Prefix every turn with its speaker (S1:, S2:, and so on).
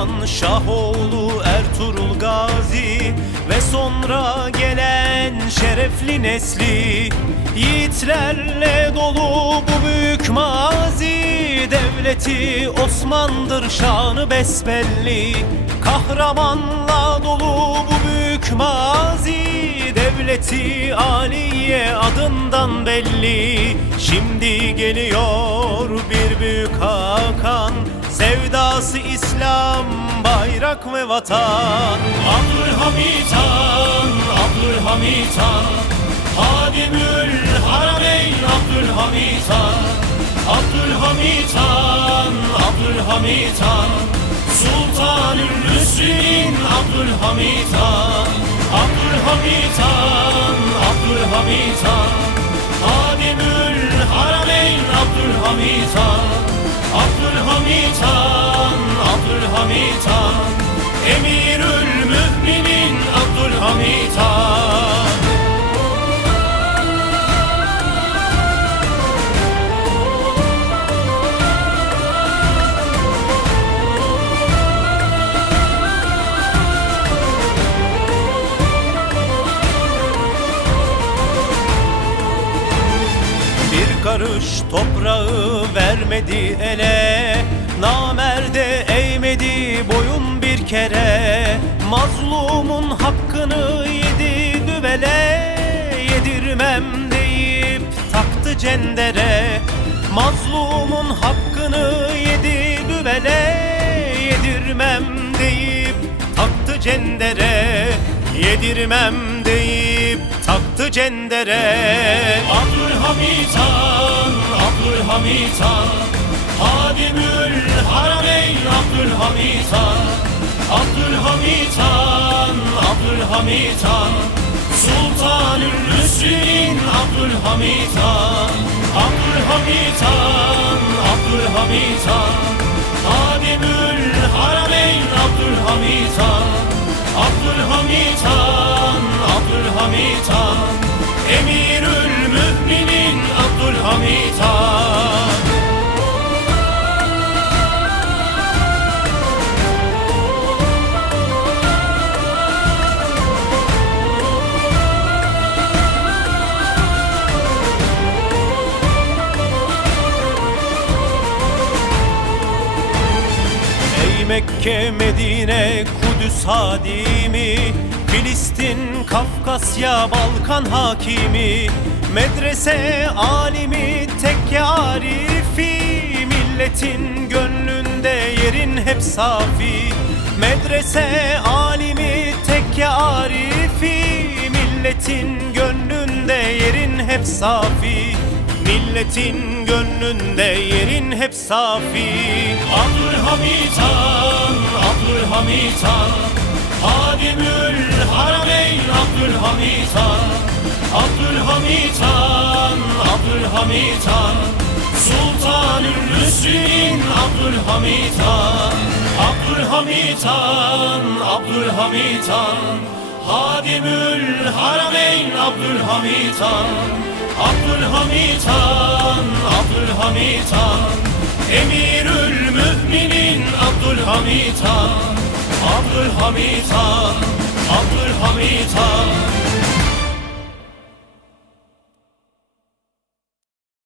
S1: Şahoğlu Ertuğrul Gazi ve sonra gelen şerefli nesli. Yiğitlerle dolu bu büyük mazi Devleti Osman'dır şanı besbelli. Kahramanla dolu bu büyük mazi Devleti Aliye adından belli. Şimdi geliyor bir büyük Hakan Sevdası İslam, bayrak ve vatan? Abdülhamit Han, Abdülhamit Han Hadimül Harameyn Abdülhamit Han Abdülhamit Han, Abdülhamit Han Sultanül Müslimin Abdülhamit Han Abdülhamit Abdülhamit Han Emirül Müminin Abdülhamit Han Bir karış toprağı vermedi ele cendere Mazlumun hakkını yedi düvele Yedirmem deyip taktı cendere Yedirmem deyip taktı cendere. Abdülhamit Han, Abdülhamit Han Hadimül Harameyn Abdülhamit Han Abdülhamit Han, Abdülhamit Han Sultanül Müslimin Abdülhamit Han Abdülhamit Han, Abdülhamit Han. Hadimül Harameyn Abdülhamit Han Mekke, Medine, Kudüs hadimi Filistin, Kafkasya, Balkan hakimi Medrese alimi, tekke arifi Milletin gönlünde yerin hep safi Medrese alimi, tekke arifi Milletin gönlünde yerin hep safi Milletin gönlünde yerin hep safi. Abdülhamit Han, Abdülhamit Han Hadimül Harameyn Abdülhamit Han Abdülhamit Han, Abdülhamit Han Sultanül Müslimin Abdülhamit Han Abdülhamit Han, Abdülhamit Han Hadimül Harameyn Abdülhamit Han Abdülhamit Han, Abdülhamit Han Emirül Müminin Abdülhamit Han Abdülhamit Han, Abdülhamit Han